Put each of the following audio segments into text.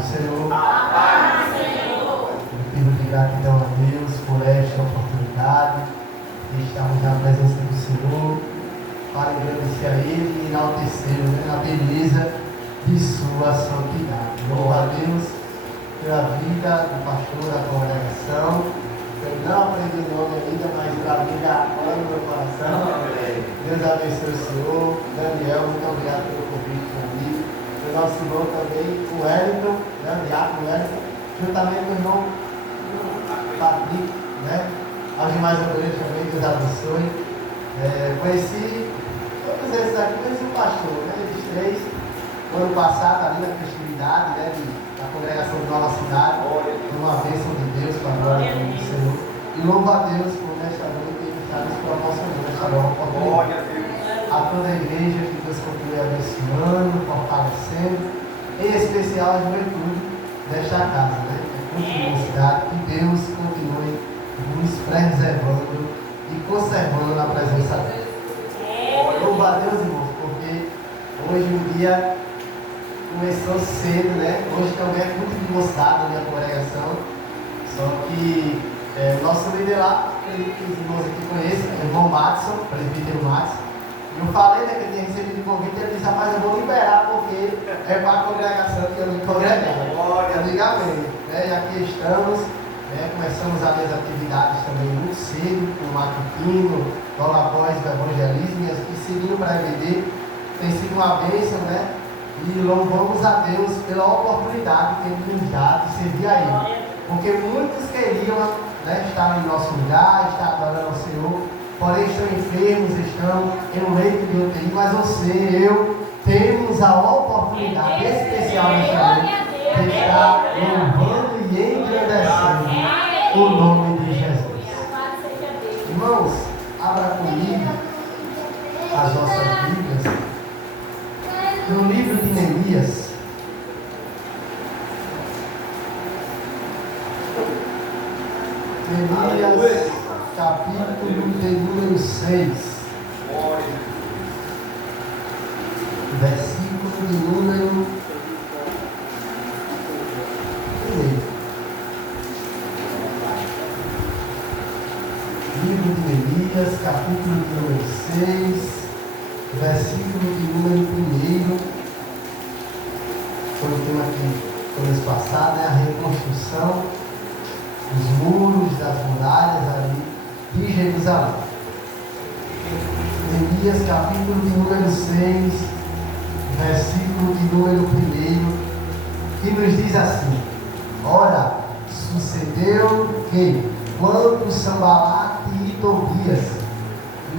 do Senhor. A paz do Senhor. Motivo de gratidão a Deus por esta oportunidade de estarmos na presença do Senhor, para agradecer a Ele e enaltecê-lo, né, na beleza de sua santidade. Louva a Deus pela vida do pastor da congregação. Eu não aprendi o nome ainda, mas a vida agora no meu coração. Deus abençoe o Senhor. Daniel, muito obrigado pelo convite comigo. O nosso irmão também, o Wellington, né, o Diácono Wellington, juntamente com o irmão Patrick, né? Aos demais obreiros também, Deus abençoe. Conheci todos esses aqui, mas o pastor, né? Eles três, no ano passado, ali na festividade, né, da congregação de Nova Cidade, uma bênção de Deus para a glória do Senhor. E louvo a Deus por nesta noite que está nos proporcionando esta nova oportunidade. A toda a igreja que Deus continue abençoando, fortalecendo, em especial a juventude desta casa, né? Cidade, que Deus continue nos preservando e conservando na presença dele. Louvo a Deus, irmãos, porque hoje o dia começou cedo, né? Hoje também é culto de moçada na minha congregação. Só que o nosso líder lá, acredito que os irmãos aqui conhecem, o irmão Matson, o presbítero Matson. Eu falei, né, que ele tinha recebido o convite, ele disse, rapaz, eu vou liberar porque é para a congregação que eu me congregar. Eu digo amém. E aqui estamos, né, começamos ali as atividades também muito cedo, com o matutino, logo após o evangelismo, e seguindo para a EBD. Tem sido uma bênção, né? E louvamos a Deus pela oportunidade que Ele nos dá de servir a Ele. Porque muitos queriam, né, estar em nosso lugar, estar adorando ao Senhor, porém estão enfermos, estão em um leito de UTI, mas você e eu temos a oportunidade especial nesta noite de estar louvando e engrandecendo o nome de Jesus. Irmãos, abra comigo as nossas Bíblias no livro de Neemias. Neemias, capítulo de número 6, versículo de número 1. Livro de Neemias, capítulo de número 6, versículo de número 1. Foi o tema que mês passado, né? A reconstrução dos muros, das muralhas ali de Jerusalém. Neemias, capítulo de número 6, versículo de número 1, que nos diz assim: ora, sucedeu que, quando Sambalate e Tobias,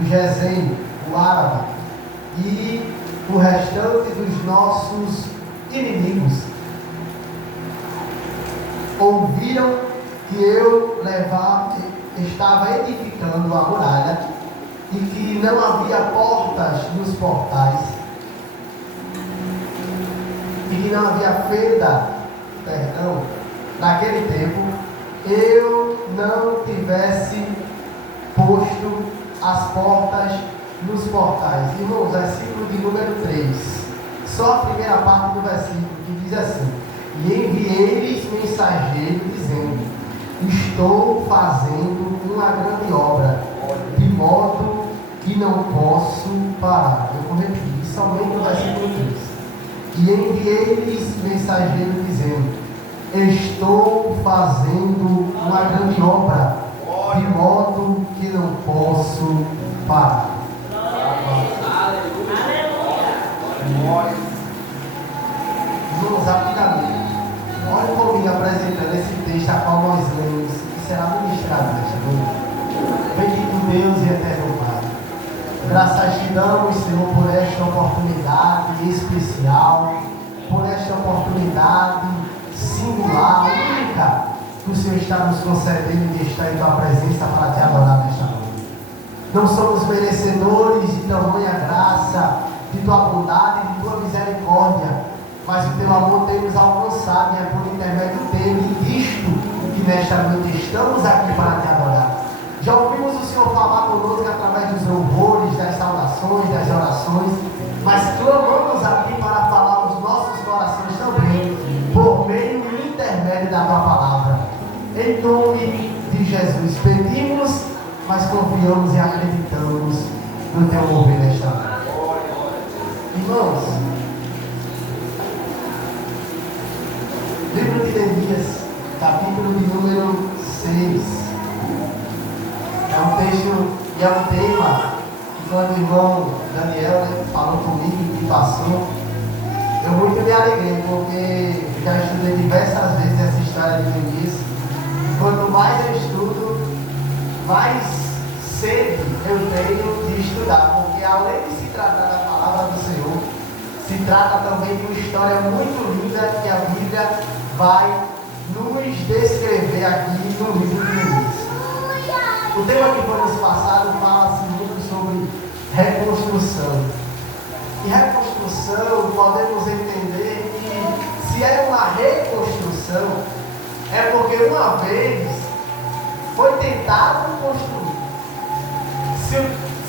o Gesem, o árabe, e o restante dos nossos inimigos ouviram que eu estava edificando a muralha e que não havia portas nos portais e que não havia fenda, naquele tempo eu não tivesse posto as portas nos portais. Irmãos, versículo de número 3, só a primeira parte do versículo, que diz assim: e enviei-lhes mensageiro dizendo: estou fazendo uma grande obra, de modo que não posso parar. Eu vou repetir, somente no versículo 3. E enviei-lhes mensageiro dizendo: estou fazendo uma grande obra, de modo que não posso parar. Vamos rapidamente. Olhe comigo apresentando esse texto a qual nós lemos, que será ministrado nesta noite. Bendito Deus e eterno Pai, graças te damos, Senhor, por esta oportunidade especial, por esta oportunidade singular, única, que o Senhor está nos concedendo de estar em tua presença para te adorar nesta noite. Não somos merecedores de tamanha graça, de tua bondade e de tua misericórdia, mas o teu amor tem nos alcançado, e é por intermédio dele e disto que nesta noite estamos aqui para te adorar. Já ouvimos o Senhor falar conosco através dos louvores, das saudações, das orações, mas clamamos aqui para falar aos nossos corações também, por meio e intermédio da tua palavra. Em nome de Jesus, pedimos, mas confiamos e acreditamos no teu mover nesta noite. Irmãos, livro de Neemias, capítulo de número 6. É um texto e é um tema que quando o irmão Daniel falou comigo e passou, eu muito me alegrei, porque já estudei diversas vezes essa história de Neemias. Quanto mais eu estudo, mais sede eu tenho de estudar, porque além de se tratar da palavra do Senhor, se trata também de uma história muito linda que a Bíblia vai nos descrever aqui no livro de Neemias. O tema que foi nos passado fala-se muito sobre reconstrução. E reconstrução, podemos entender que se é uma reconstrução, é porque uma vez foi tentado construir.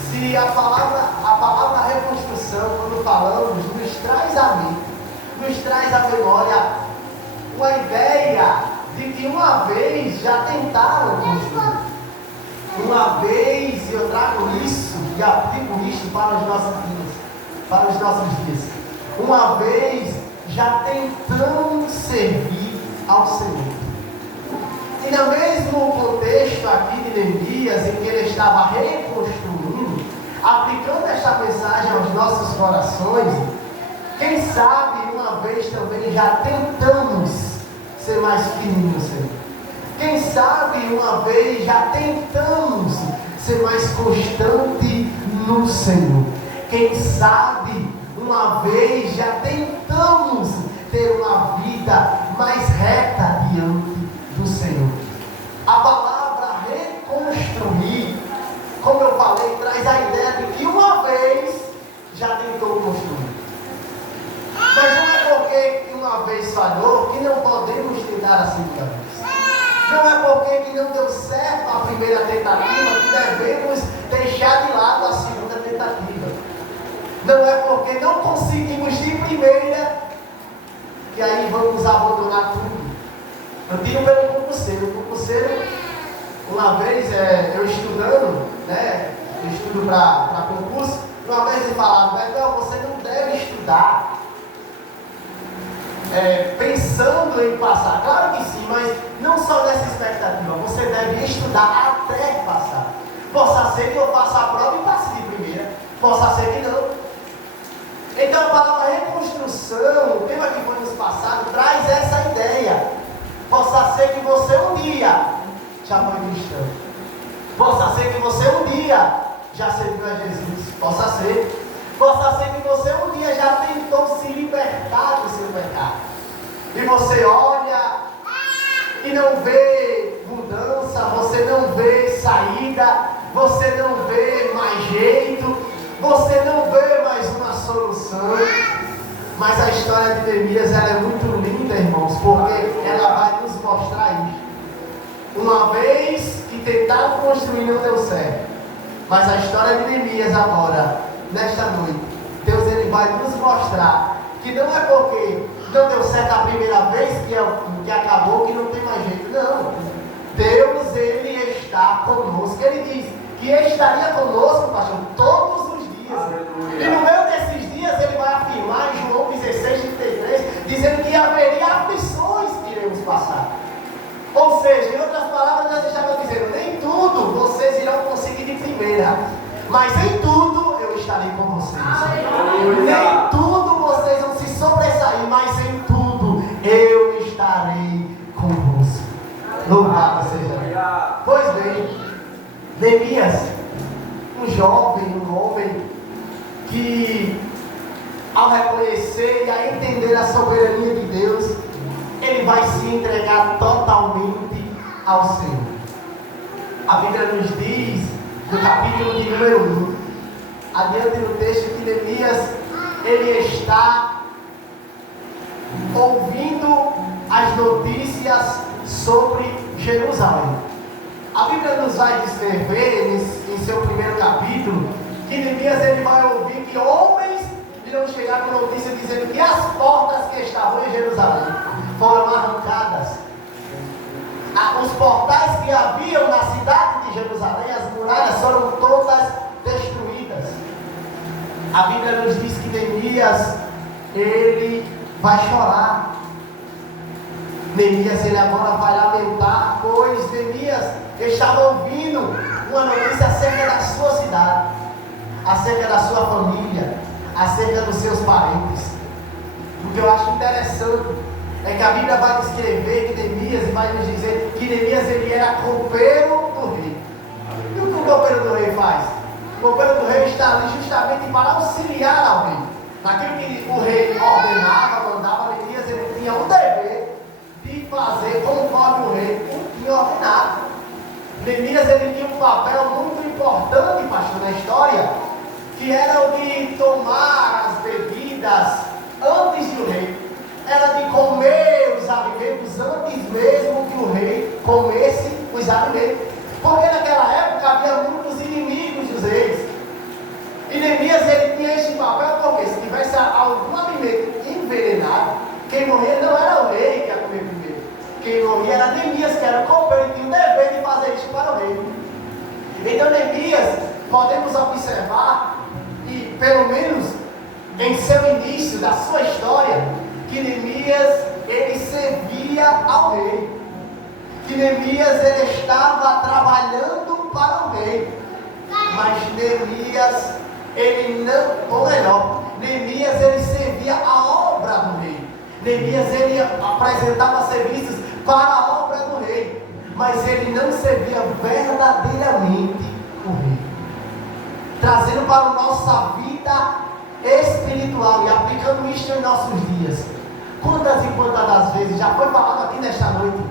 Se a palavra reconstrução, quando falamos, nos traz à mente, nos traz à memória uma ideia de que uma vez já tentaram construir. Uma vez eu trago isso e aplico isso para os nossos dias. Uma vez já tentamos servir ao Senhor. E no mesmo contexto aqui de Neemias, em que ele estava reconstruindo, aplicando esta mensagem aos nossos corações, quem sabe uma vez também já tentamos ser mais firmes no Senhor. Quem sabe uma vez já tentamos ser mais constante no Senhor. Quem sabe uma vez já tentamos ter uma vida mais reta diante do Senhor. A palavra reconstruir, como eu falei, traz a ideia de que uma vez já tentou construir. Mas não é porque uma vez falhou que não podemos tentar a segunda vez. Não é porque não deu certo a primeira tentativa que devemos deixar de lado a segunda tentativa. Não é porque não conseguimos de primeira que aí vamos abandonar tudo. Eu digo pelo concurseiro. O concurseiro, uma vez, eu estudando, eu estudo para concurso, uma vez ele falava, você não deve estudar pensando em passar. Claro que sim, mas não só nessa expectativa. Você deve estudar até passar. Possa ser que eu faça a prova e passe de primeira. Possa ser que não. Então a palavra reconstrução, o tema que foi nos passado, traz essa ideia. Possa ser que você um dia já foi cristão. Possa ser que você um dia já serviu a Jesus. Possa ser. Possa ser que você um dia já tentou se libertar do seu pecado. E você olha e não vê mudança, você não vê saída, você não vê mais jeito, você não vê mais uma solução. Mas a história de Neemias ela é muito linda, irmãos, porque ela vai nos mostrar isso. Uma vez que tentaram construir não deu certo. Mas a história de Neemias agora, nesta noite, Deus ele vai nos mostrar que não é porque não deu certo a primeira vez que acabou, que não tem mais jeito. Não. Deus ele está conosco. Ele diz que estaria conosco, pastor, todos os dias. Aleluia. E no meio desses dias ele vai afirmar em João 16:33, dizendo que haveria aflições que iremos passar. Ou seja, em outras palavras, Deus estava dizendo, nem tudo vocês irão conseguir de primeira, mas em tudo eu estarei com vocês. Aleluia. Nem tudo vocês vão se sobressair, mas em tudo eu estarei convosco. Louvado seja Deus. Pois bem, Neemias, um jovem, um homem que ao reconhecer e a entender a soberania de Deus, ele vai se entregar totalmente ao Senhor. A Bíblia nos diz, no capítulo de número 1, adiante no texto, que Neemias, ele está ouvindo as notícias sobre Jerusalém. A Bíblia nos vai descrever, em seu primeiro capítulo, que Neemias ele vai ouvir que homens irão chegar com notícia dizendo que as portas que estavam em Jerusalém foram arrancadas. Os portais que haviam na cidade de Jerusalém, as muralhas foram todas destruídas. A Bíblia nos diz que Neemias, ele vai chorar. Neemias, ele agora vai lamentar, pois Neemias estava ouvindo uma notícia acerca da sua cidade, acerca da sua família, acerca dos seus parentes. O que eu acho interessante é que a Bíblia vai descrever que Neemias, e vai nos dizer que Neemias, ele era copeiro do rei. E o que o copeiro do rei faz? O copeiro do rei está ali justamente para auxiliar ao rei. Naquilo que o rei ordenava, mandava, Neemias, ele tinha o dever de fazer conforme o rei o tinha ordenado. Neemias, ele tinha um papel muito importante, pastor, na história, que era o de tomar as bebidas antes do rei. Era de comer os alimentos antes mesmo que o rei comesse os alimentos. Porque naquela época havia muitos inimigos dos reis. E Neemias, ele tinha este papel porque se tivesse algum alimento envenenado, quem morria não era o rei que ia comer primeiro. Quem morria era Neemias, que era o copeiro e tinha o dever de fazer isso para o rei. Então Neemias, podemos observar, e pelo menos em seu início da sua história, que Neemias, ele servia ao rei. Que Neemias, ele estava trabalhando para o rei. Mas Neemias, ele não, ou melhor, Neemias, ele servia a obra do rei. Neemias, ele apresentava serviços para a obra do rei, mas ele não servia verdadeiramente o rei. Trazendo para a nossa vida espiritual e aplicando isto em nossos dias. Quantas e quantas das vezes, já foi falado aqui nesta noite,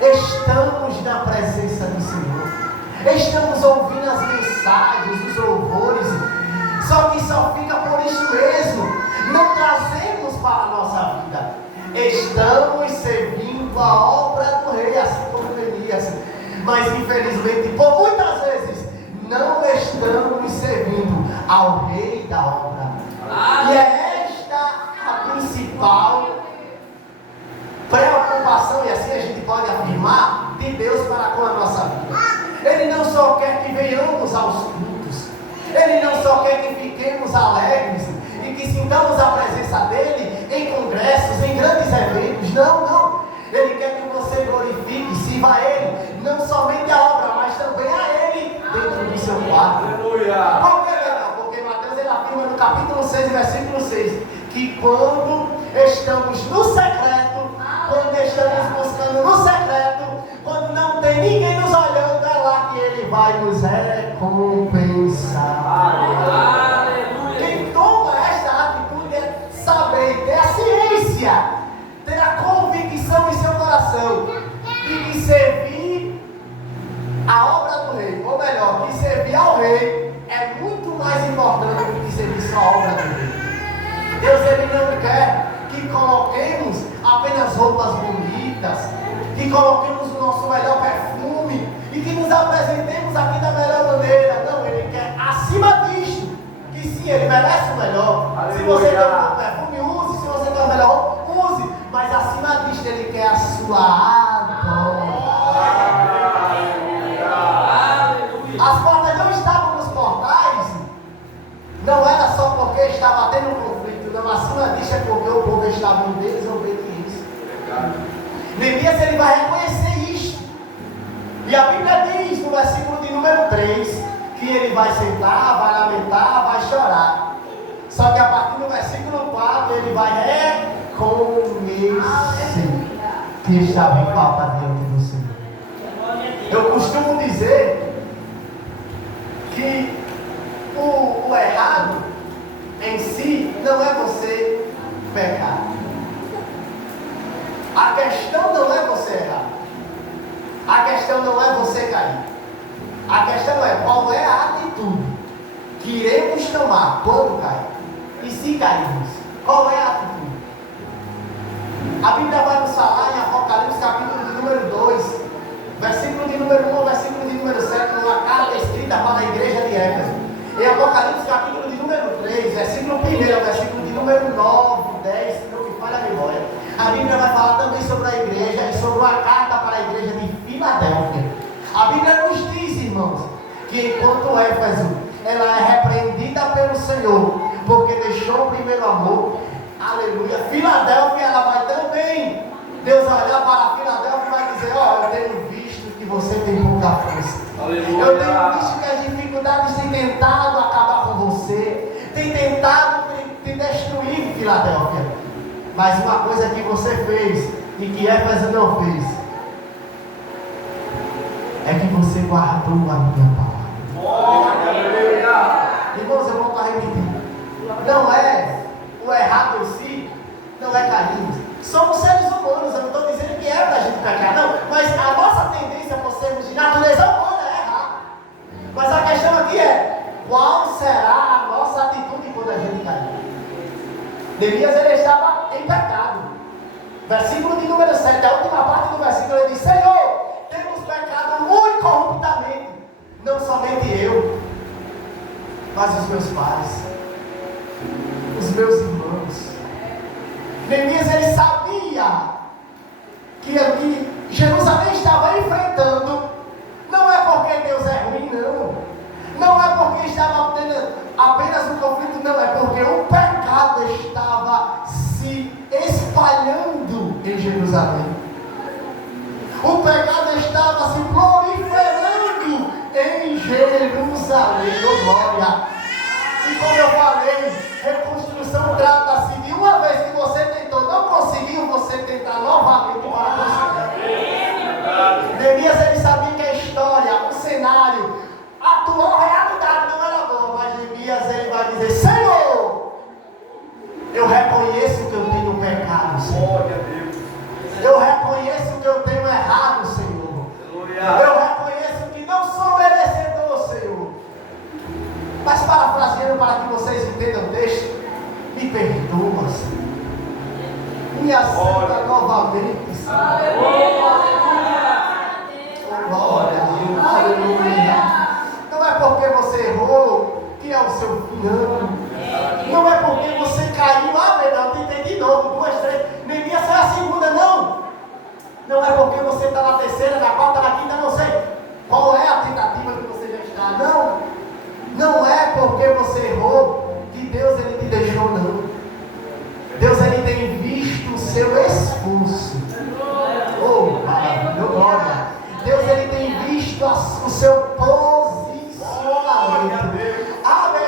estamos na presença do Senhor, estamos ouvindo as mensagens, os louvores, só que só fica por isso mesmo, não trazemos para a nossa vida. Estamos servindo a obra do rei, assim como Neemias, mas infelizmente, por muitas vezes, não estamos servindo ao rei da obra. E é esta a principal preocupação, e assim a gente pode afirmar, de Deus para com a nossa vida. Ele não só quer que venhamos aos cultos, Ele não só quer que fiquemos alegres e que sintamos a presença dEle em congressos, em grandes eventos. Não. Ele quer que você glorifique, sirva a Ele, não somente a obra, mas também a Ele dentro do seu quarto. Aleluia! Por que não? Porque Mateus, ele afirma no capítulo 6, versículo 6, que quando estamos no secreto, quando estamos buscando no secreto, quando não tem ninguém nos olhando, é lá que Ele vai nos recompensar. Aleluia! Quem toma esta atitude é saber, ter a ciência, ter a convicção em seu coração de que servir a obra do rei, ou melhor, que servir ao rei é muito mais importante do que servir só a obra do rei. Deus, Ele não quer que coloquemos apenas roupas bonitas, que coloquemos o nosso melhor perfume e que nos apresentemos aqui da melhor maneira. Não, Ele quer acima disto, que sim, Ele merece o melhor. Aleluia. Se você tem um bom perfume, use. Se você tem o melhor roupa, use. Mas acima disto, Ele quer a sua adoração. As portas não estavam nos portais, não era só porque estava tendo um conflito, não, acima disso é porque o povo estava em desobediência. Neemias, ele vai reconhecer isso, e a Bíblia diz no versículo de número 3, que ele vai sentar, vai lamentar, vai chorar, só que a partir do versículo 4, ele vai reconhecer que estava em falta diante do Senhor. Eu costumo dizer que o errado em si não é você pecar. A questão não é você errar. A questão não é você cair. A questão é qual é a atitude que iremos tomar quando cair. E se cairmos, qual é a atitude? A Bíblia vai nos falar em Apocalipse capítulo de número 2, versículo de número 1, versículo de número 7, numa carta escrita para a igreja de Éfeso. Em Apocalipse capítulo de número 3, versículo 1, versículo de número 9, 10, se não me falha a memória, a Bíblia vai falar também sobre uma carta para a igreja de Filadélfia. A Bíblia nos diz, irmãos, que enquanto Éfeso, ela é repreendida pelo Senhor, porque deixou o primeiro amor, aleluia, Filadélfia, ela vai também, Deus vai olhar para Filadélfia e vai dizer, ó, eu tenho visto que você tem pouca força. Aleluia. Eu tenho visto que as dificuldades têm tentado acabar com você, têm tentado te destruir, Filadélfia. Mas uma coisa que você fez e que Éfeso não fez é que você guardou a minha palavra. Irmãos, eu vou repetir. Não é o errado em si, não é carinho. Somos seres humanos, eu não estou dizendo que é para a gente pecar, não. Mas a nossa tendência por sermos de natureza humana é errar. Mas a questão aqui é, qual será a nossa atitude quando a gente cair? Neemias, ele estava em pecado. Versículo de número 7, a última parte do versículo, ele diz, Senhor, temos pecado muito corruptamente. Não somente eu, mas os meus pais, os meus irmãos. Neemias, ele sabia que Jerusalém estava enfrentando, não é porque Deus é ruim, não. Não é porque estava tendo apenas um conflito, não. É porque o pecado estava se espalhando em Jerusalém. O pecado estava se proliferando em Jerusalém. Oh, glória! E como eu falei, reconstrução trata-se de uma vez que você tentou, não conseguiu, você tentar novamente para conseguir. Neemias, ele sabia que a história, o cenário, a atual realidade não era boa, mas Neemias, ele vai dizer, Senhor, eu reconheço que eu tenho pecado, Senhor. Eu reconheço que eu tenho errado, Senhor. Eu reconheço que não sou merecedor, Senhor. Mas parafraseando para que vocês entendam o texto, me perdoa, Senhor. Me aceita novamente, Senhor. Glória, aleluia. Não é porque você errou que é o seu fim, não é porque você caiu, eu tentei de novo, 2, 3, Neemias foi a segunda, não. Não é porque você está na terceira, na quarta, na quinta, não sei qual é a tentativa que você já está, não. Não é porque você errou que Deus, ele te deixou, não. Deus, ele tem visto o seu esforço. Oh, maravilha, glória. Deus, ele tem visto o seu posicionamento.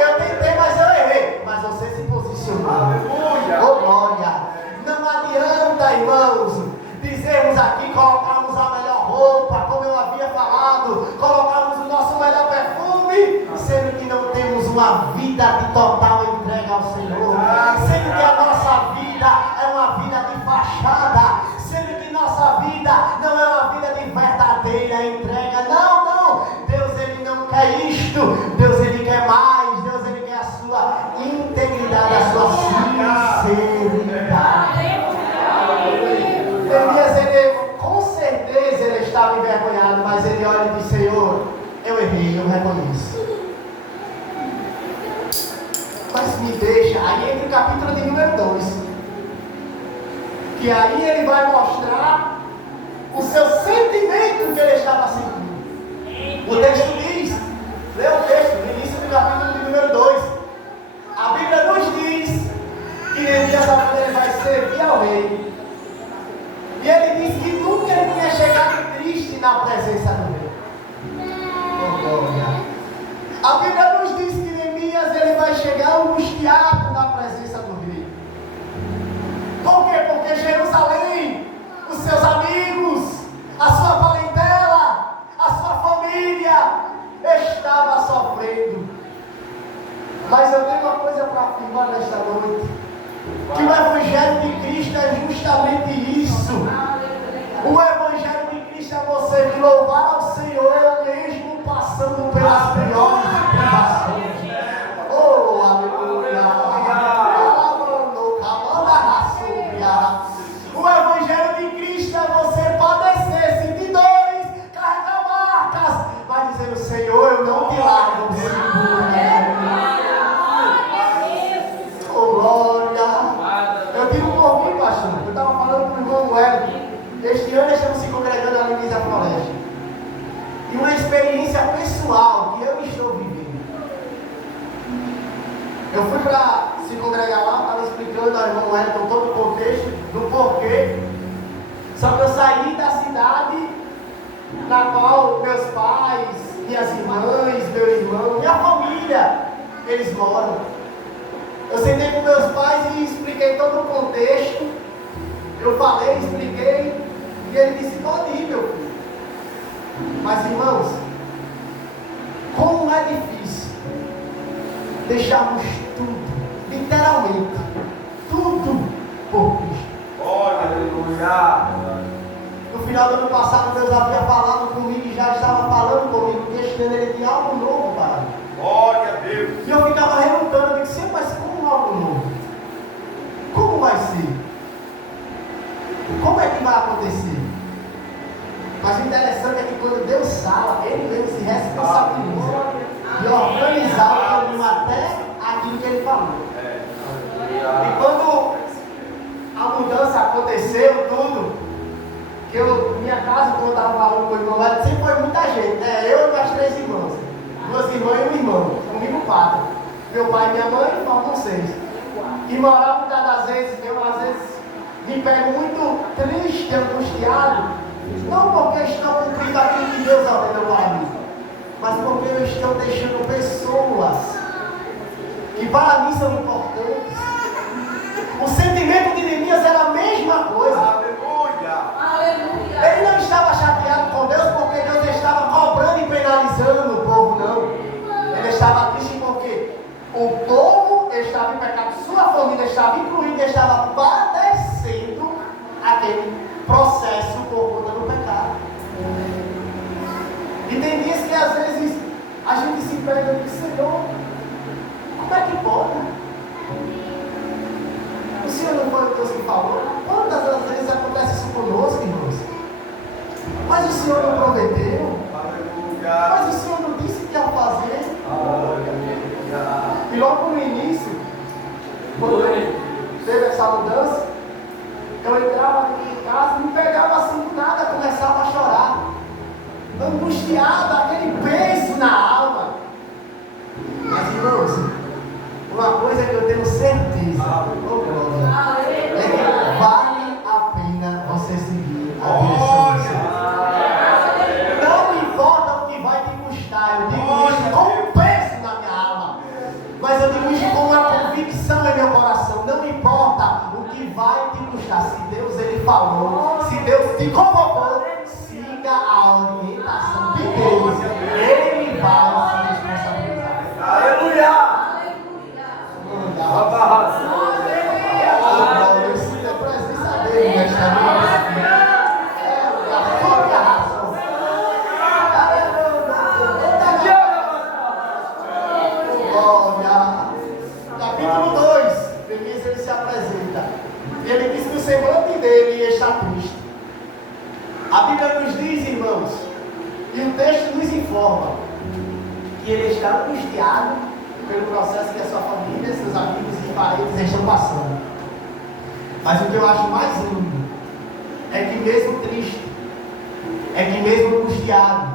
Eu tentei, mas eu errei. Mas você se posicionou. Oh, glória. Não adianta, irmãos, dizermos aqui, colocarmos a melhor roupa, como eu havia falado, colocarmos o nosso melhor perfume, sendo que não temos uma vida de total entrega ao Senhor, sendo que a nossa vida é uma vida de fachada, sendo que nossa vida não é uma vida de verdadeira entrega. Não, não. Deus, ele não quer isto. Deus, ele quer mais. Deus, ele quer a sua integridade, a sua sinceridade. Neemias, ele, com certeza, ele estava envergonhado, mas ele olha e diz, Senhor, eu errei, eu reconheço. Mas me deixa, aí entra o capítulo de número 2, que aí ele vai mostrar o seu sentimento que ele estava sentindo. O texto diz, lê o texto, no início do capítulo de número 2, a Bíblia nos diz que Neemias agora ele vai servir ao rei. E ele diz que nunca ele tinha chegado triste na presença do rei. Oh, glória. A Bíblia nos diz que Neemias ele vai chegar angustiado na presença do rei. Por quê? Porque Jerusalém, os seus amigos, a sua parentela, a sua família estava sofrendo. Mas eu tenho uma coisa para afirmar nesta noite, que o Evangelho de Cristo é justamente isso. O Evangelho de Cristo é você me louvar ao Senhor mesmo passando pelas piores privações. Oh, aleluia! O Evangelho de Cristo é você padecer, sentir dores, carregar marcas, mas dizendo, Senhor, eu não te largo, oh, glória! Eu digo por mim, pastor, eu estava falando com o irmão Hélio, este ano estamos Eu fui para se congregar lá, estava explicando ao irmão Wellington todo o contexto do porquê. Só que eu saí da cidade na qual meus pais, minhas irmãs, meu irmão, minha família, eles moram. Eu sentei com meus pais e expliquei todo o contexto. Eu falei, expliquei, e ele disse: pode ir, meu filho. Mas, irmãos, como é difícil deixarmos tudo, literalmente, tudo por Cristo. Aleluia. No final do ano passado, Deus havia falado comigo e já estava falando comigo, destinando Ele de algo novo para mim. Glória a Deus. E eu ficava relutando, eu disse: Senhor, mas como algo novo? Como vai ser? Como é que vai acontecer? Mas o interessante é que quando Deus fala, Ele mesmo se responsabiliza de organizar o caminho até aquilo que Ele falou. E quando a mudança aconteceu, tudo, que minha casa, como eu estava falando com o irmão, sempre foi muita gente, né? Eu e minhas 3 irmãs, 2 irmãs e um irmão, comigo 4. Meu pai e minha mãe, faltam 6. E morar muitas das vezes, eu às vezes me pego muito triste, angustiado, não porque estou cumprindo aquilo que Deus ordenou para mim, mas porque eu estou deixando pessoas que para mim são importantes. O sentimento de Neemias era a mesma coisa. Aleluia. Ele não estava chateado com Deus porque Deus estava cobrando e penalizando o povo, não. Ele estava triste porque o povo estava em pecado, sua família estava incluída, estava padecendo aquele processo por conta do pecado. E tem dias que às vezes a gente se pega e diz: Senhor, como é que pode? O Senhor não foi o Deus que falou? Quantas das vezes acontece isso conosco, irmãos? Mas o Senhor não prometeu? Mas o Senhor não disse que ia fazer? E logo no início, quando teve essa mudança, eu entrava em casa, me pegava assim do nada, começava a chorar, angustiado, aquele peso na alma. Mas, irmãos, uma coisa que eu tenho certeza, é que vale a pena você seguir a direção do Senhor. Não importa o que vai te custar, eu digo isso com peso na minha alma, mas eu digo isso com uma convicção em meu coração. Não importa o que vai te custar, se Deus Ele falou, se Deus te convocou, siga a orientação de Deus, Ele vai se responsabilizar. Aleluia. Eu sinto a presença dele nesta noite. A própria razão. Glória. Capítulo 2, Neemias ele se apresenta. E ele diz que o semblante dele está triste. A Bíblia nos diz, irmãos, e o texto nos informa que ele está angustiado pelo processo que a sua família, seus amigos e parentes estão passando. Mas o que eu acho mais lindo é que mesmo triste, é que mesmo angustiado,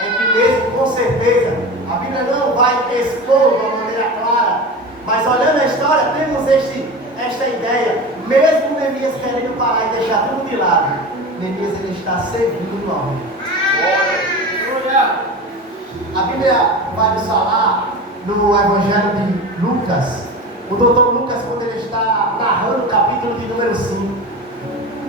é que mesmo com certeza, a Bíblia não vai expor de uma maneira clara, mas olhando a história, temos esta ideia, mesmo Neemias querendo parar e deixar tudo de lado, Neemias ele está servindo ao Rei. A Bíblia vai nos falar no Evangelho de Lucas, o doutor Lucas, quando ele está narrando o capítulo de número 5,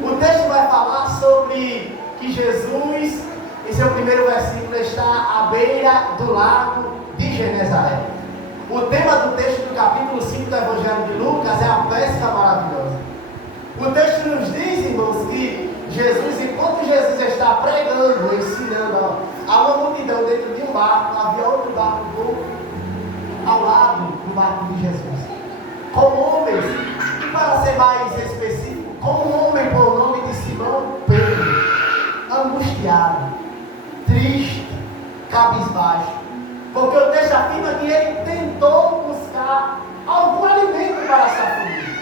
o texto vai falar sobre que Jesus, em seu primeiro versículo, está à beira do lago de Genezaré. O tema do texto do capítulo 5 do Evangelho de Lucas é a pesca maravilhosa. O texto nos diz, irmãos, que Jesus, enquanto Jesus está pregando, ensinando a uma multidão dentro de um barco, havia outro barco ao lado do barco de Jesus, com homens, e para ser mais específico, com um homem por nome de Simão Pedro, angustiado, triste, cabisbaixo, porque o texto afirma que ele tentou buscar algum alimento para sua família,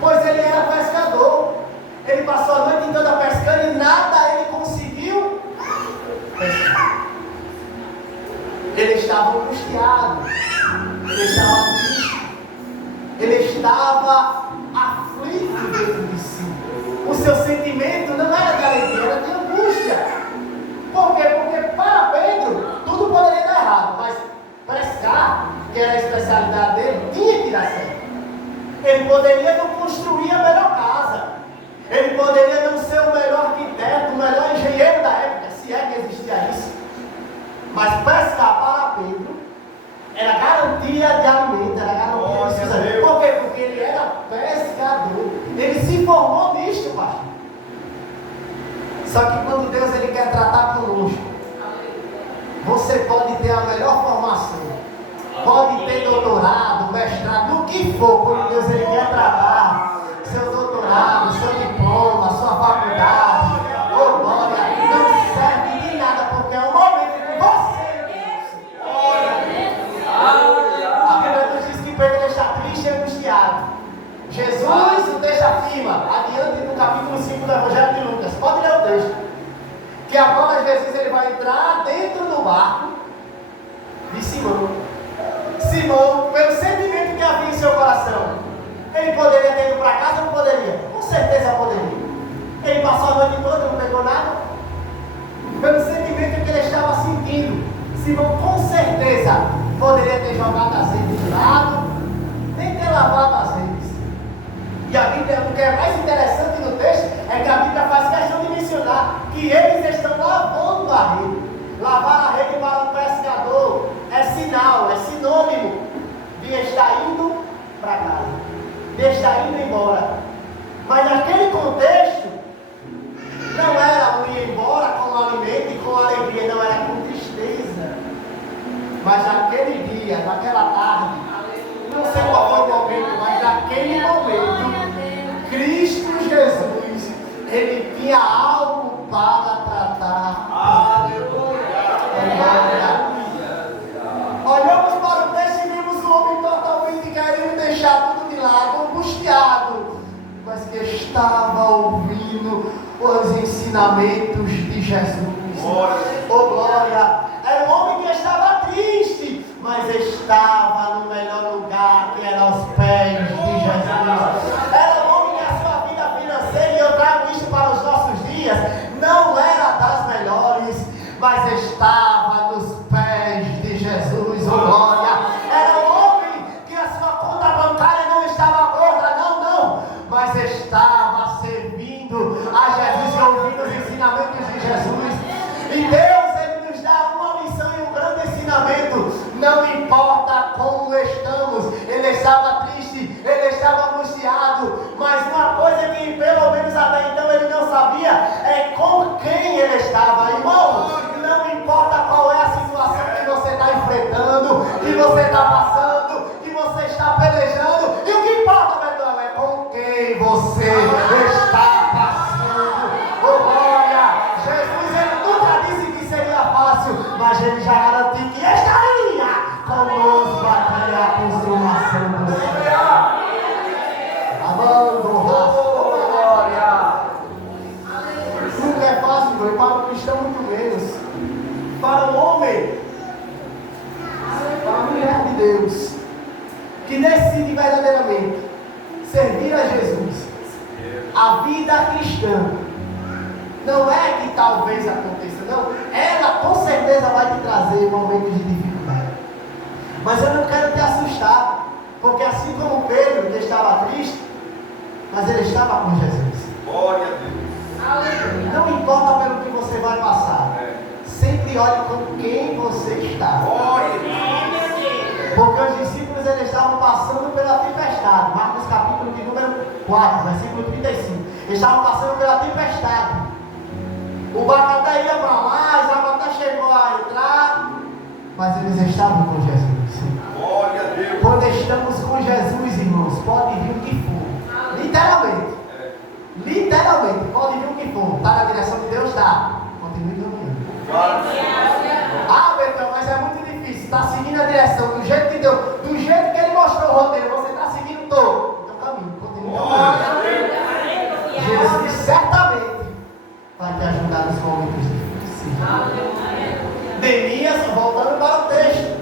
pois ele era pescador, ele passou a noite toda pescando e nada ele conseguiu pescar. Ele estava angustiado, ele estava triste, ele estava aflito dentro de si. O seu sentimento não era de alegria, era de angústia. Por quê? Porque para Pedro tudo poderia dar errado, mas pescar, que era a especialidade dele, tinha que dar certo. Ele poderia não construir a melhor casa, ele poderia não ser o melhor arquiteto, o melhor engenheiro da época, se é que existia isso, mas pescar para Pedro era garantia de alimento, era garantia de sustento. Por quê? Porque ele era pescador, ele se formou nisto, pastor. Só que quando Deus ele quer tratar conosco, você pode ter a melhor formação, pode ter doutorado, mestrado, o que for, quando Deus ele quer tratar, seu doutorado, seu diploma, sua faculdade, oh glória, não serve de nada, porque é um momento que você. A Bíblia nos diz que Pedro está triste e angustiado. Jesus o texto afirma, adiante no capítulo 5 do Evangelho de Lucas, pode ler o texto, que agora Jesus ele vai entrar dentro do barco de Simão. Simão, pelo sentimento que havia em seu coração, ele poderia ter ido para casa ou não poderia? Com certeza poderia. Ele passou a noite toda, não pegou nada. Pelo sentimento que ele estava sentindo, Simão com certeza poderia ter jogado azeite de lado, nem ter lavado as redes. E a Bíblia, o que é mais interessante no texto é que a Bíblia faz questão de mencionar que eles estão lavando a rede. Lavar a rede para um pescador é sinal, é sinônimo de estar indo para casa, de estar indo embora. Mas naquele contexto, não era um ir embora com alimento e com alegria, não, era com tristeza. Mas naquele dia, naquela tarde, não sei qual foi o momento, mas naquele momento, Cristo Jesus, ele tinha algo para tratar. Aleluia! Olhamos para o texto e vimos o homem totalmente querendo deixar tudo de lado, angustiado, mas que estava ouvindo os ensinamentos de Jesus. Oh glória! Era um homem que estava triste, mas estava no melhor lugar, que era aos pés de Jesus. Era um homem que a sua vida financeira, e eu trago isso para os nossos dias, não era das melhores, mas estava nos pés de Jesus. Oh glória! Era um homem que a sua conta bancária não estava gorda, não, mas estava servindo a Jesus e ouvindo os ensinamentos de Jesus. E Deus, ele nos dá uma missão e um grande ensinamento. Não importa como estamos. Ele estava triste, ele estava angustiado, mas uma coisa que pelo menos até então ele não sabia é com quem ele estava. Irmão, não importa qual é a situação que você está enfrentando, que você está passando, que você está pelejando, e o que importa, Betão, é com quem você está passando. Oh glória! Jesus, ele nunca disse que seria fácil, mas ele já garantiu que estaria conosco até a consumação do céu. Amando o raço. Glória! Nunca é fácil, meu, para o cristão muito menos. Para o homem, para a mulher de Deus, que decide verdadeiramente servir a Jesus, a vida cristã não é que talvez aconteça, não. Ela com certeza vai te trazer momentos de dificuldade. Mas eu não quero te assustar, porque assim como Pedro, que estava triste, mas ele estava com Jesus. Glória a Deus. Não importa pelo que você vai passar, sempre olhe com quem você está. Glória a Deus. Porque os discípulos eles estavam passando pela tempestade. Marcos capítulo de número 4, versículo 35. Eles estavam passando pela tempestade. O barco até ia para lá, a água até chegou a entrar, mas eles estavam com Jesus. Glória a Deus. Quando estamos com Jesus, irmãos, pode vir o que for. Literalmente. Literalmente, pode vir o que for. Está na direção de Deus? Está. Continue caminhando. Ah, Betão, mas é muito difícil. Está seguindo a direção do jeito que Deus, do jeito que Ele mostrou o roteiro, você está seguindo todo. Então caminho, continue caminhando. Jesus certamente vai te ajudar nos momentos difíceis. Neemias, voltando para o texto.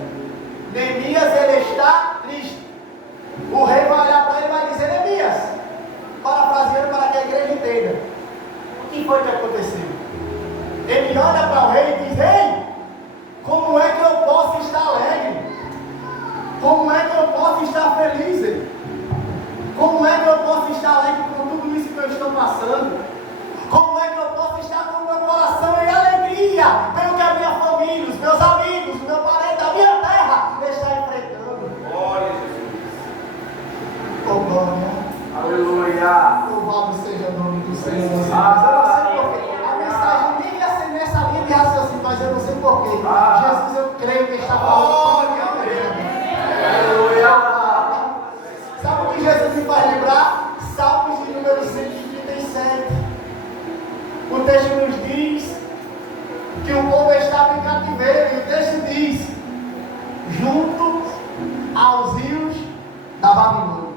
da Babilônia.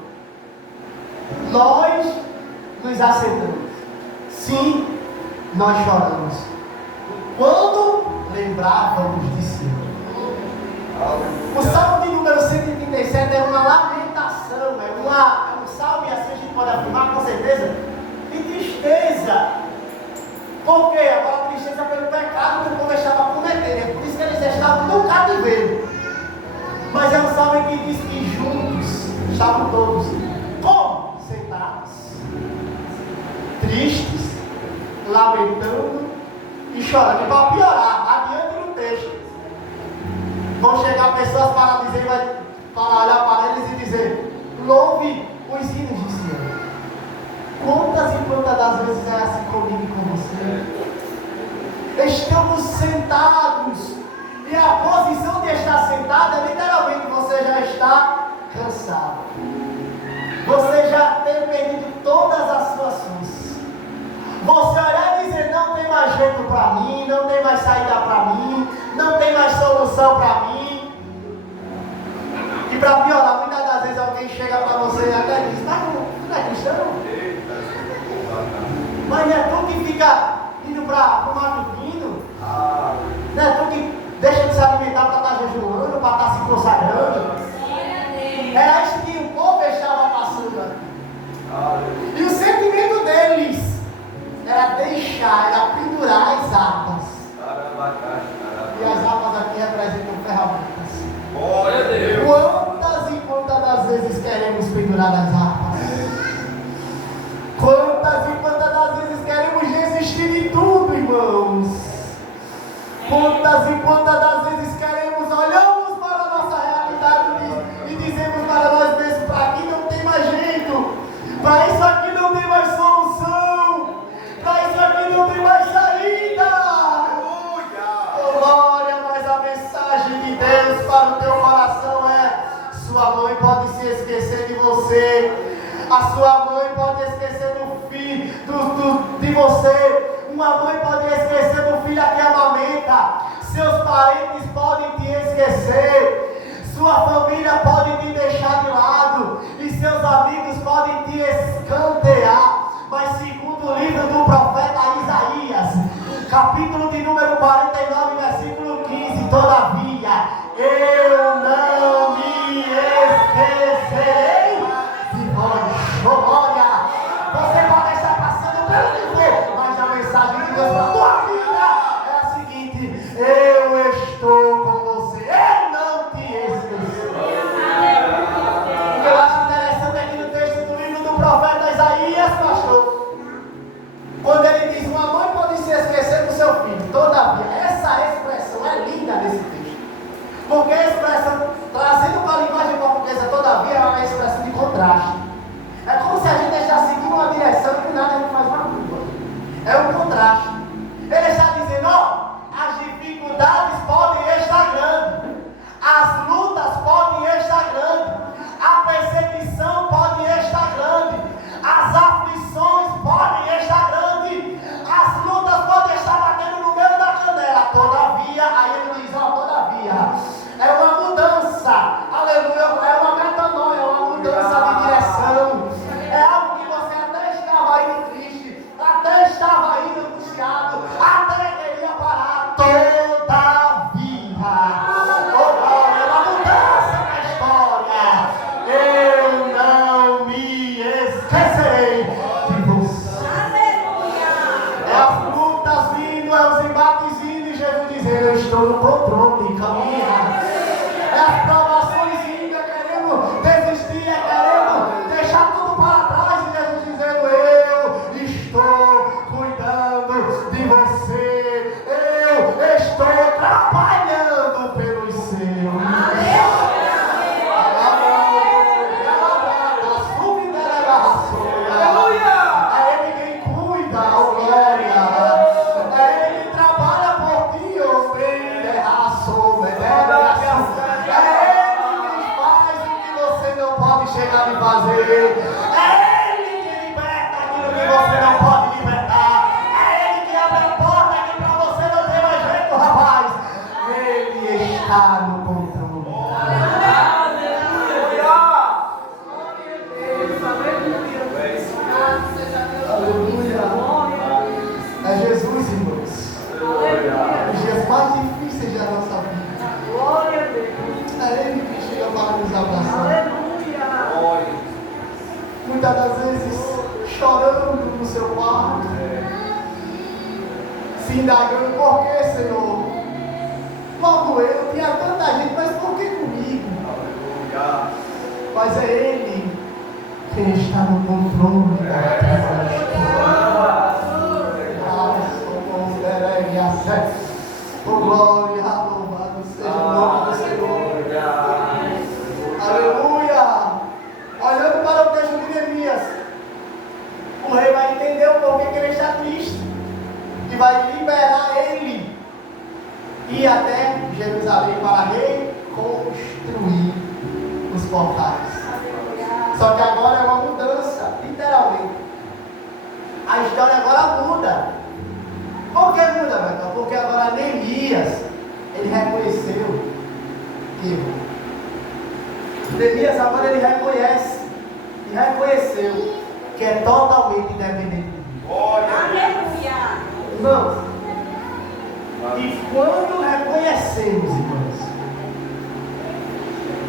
Nós nos acertamos. Sim, nós choramos. Quando lembrávamos de Senhor. O Salmo de número 137 é uma lamentação, é um salmo, e assim a gente pode afirmar com certeza, de tristeza. Por quê? Agora tristeza pelo pecado que o povo estava cometendo. É por isso que eles estavam no cativeiro. Mas é um salmo que diz que juntos estavam todos como? Sentados, tristes, lamentando e chorando. E para piorar, adiante no texto, vão chegar pessoas para dizer, para olhar para eles e dizer: louve os hinos de Sião. Quantas e quantas das vezes é assim comigo e com você? Estamos sentados, e a posição de estar sentado é literalmente você já está cansado. Você já tem perdido todas as suas forças. Você olhar e dizer: não tem mais jeito para mim, não tem mais saída para mim, não tem mais solução para mim. E para piorar, muitas das vezes alguém chega para você e até diz: mas tu não é cristão? Mas não é tu que fica indo para o matutino? Não é tu que deixa de se alimentar para estar jejuando, para estar se consagrando? Era isso que o povo estava passando aqui. E o sentimento deles era deixar, era pendurar as harpas. E as harpas aqui representam ferramentas. Glória a Deus. Quantas e quantas das vezes queremos pendurar as harpas? Quantas e quantas das vezes queremos desistir de tudo, irmãos? Quantas e quantas das vezes queremos, olhamos para a nossa realidade e dizemos para nós mesmos: para aqui não tem mais jeito, para isso aqui não tem mais solução, para isso aqui não tem mais saída. Glória, mas a mensagem de Deus para o teu coração é: sua mãe pode se esquecer de você, a sua mãe pode esquecer do filho, de você. Uma mãe pode esquecer do filho a que amamenta. Seus parentes podem te esquecer. Sua família pode te deixar de lado. E seus amigos podem te escantear. Mas segundo o livro do profeta Isaías, capítulo de número 49, versículo 15: todavia, eu não me esquecerei de vós. Glória! Você pode estar passando pelo livro, mas a mensagem de Deus para a tua vida é a seguinte: eu estou com você, eu não te esqueci. O que eu acho interessante aqui no texto do livro do profeta Isaías, pastor, quando ele diz: uma mãe pode se esquecer do seu filho, todavia, essa expressão é linda nesse texto, porque a expressão, trazendo para a linguagem portuguesa, todavia, é uma expressão de contraste. É como se a gente está seguindo uma direção e que nada a gente faz uma curva. É um contraste. Ele está dizendo: ó, as dificuldades podem estar grandes, as lutas podem estar grandes, a perseguição pode estar grande, as aflições podem estar grandes, as lutas podem estar batendo no meio da canela. Todavia, aí ele diz: ó, todavia, é uma mudança, aleluia, é uma metanoia, é uma mudança de direção. É algo que você até estava indo triste, até estava indo angustiado, até queria parar. Todavia, é uma mudança na história. Eu não me esquecerei de você. É as lutas vindo, é os embates vindo, e Jesus dizendo: eu estou no controle, caminha. É as provações vindo, é querendo desistir, é querendo deixar tudo para trás, e Jesus dizendo: eu estou cuidando de você, eu estou trabalhando pelos seus. É Ele quem cuida, oh glória. É Ele que trabalha por ti, oh bem. chegar e fazer. É Ele que liberta aquilo que você não pode libertar. É Ele que abre a porta que para você não tem mais jeito, rapaz. Ele está no controle. É Ele que chega para nos abraçar. Glória. Muitas das vezes chorando no seu quarto, se indagando, por que, Senhor? Logo eu, tinha tanta gente, mas por que comigo? Aleluia. Mas é Ele quem está no controle da tua história. Oh, glória, louvado seja o nome do Senhor. Aleluia. Olhando para o texto de Neemias, o rei vai entender o porquê que ele está triste e vai liberar ele ir até Jerusalém para reconstruir os portais. Só que agora é uma mudança, literalmente. A história agora muda. Por que muda, Beto? Porque agora Neemias, ele reconheceu erro. Neemias agora ele reconhece e reconheceu que é totalmente dependente de Deus. Glória. Irmãos, e quando reconhecemos, irmãos,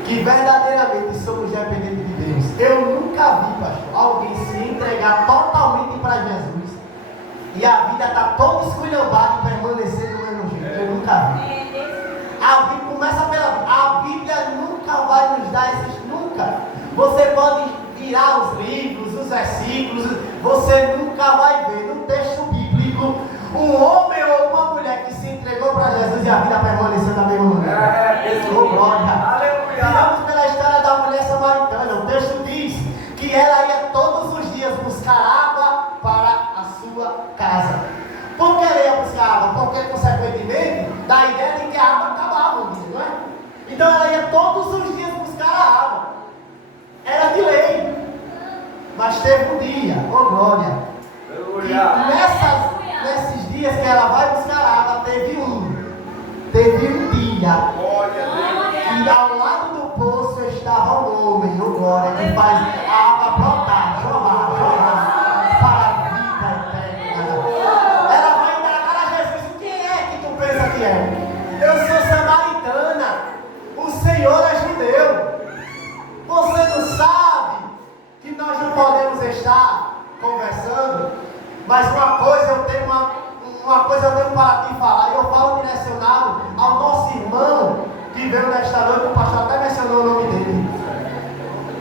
que verdadeiramente somos dependentes de Deus, eu nunca vi, pastor, alguém se entregar totalmente para Jesus e a vida está toda esculhambada e permanecer do mesmo jeito. Eu nunca vi. A Bíblia começa pela. A Bíblia nunca vai nos dar esses. Nunca. Você pode virar os livros, os versículos, você nunca vai ver no texto bíblico um homem ou uma mulher que se entregou para Jesus e a vida permaneceu da mesma maneira. Oh, glória. Aleluia. Vamos pela história da mulher samaritana. O texto diz que ela ia todos os dias buscar água para a sua casa. Por que ela ia buscar água? Porque, consequentemente, dá a ideia de que a água acabava um dia, não é? Então ela ia todos os dias buscar a água. Era de lei. Mas teve um dia, oh glória, que nesses dias que ela vai buscar água, teve um dia que ao lado do poço estava um homem, oh glória, que faz a água brotar, jorrar para a vida eterna. Ela vai indagar a Jesus: quem é que tu pensa que é? Eu sou samaritana, o Senhor é judeu. Você não sabe que nós não podemos estar conversando, mas uma coisa eu tenho para te falar, e eu falo direcionado ao nosso irmão que veio nesta noite. O pastor até mencionou o nome dele,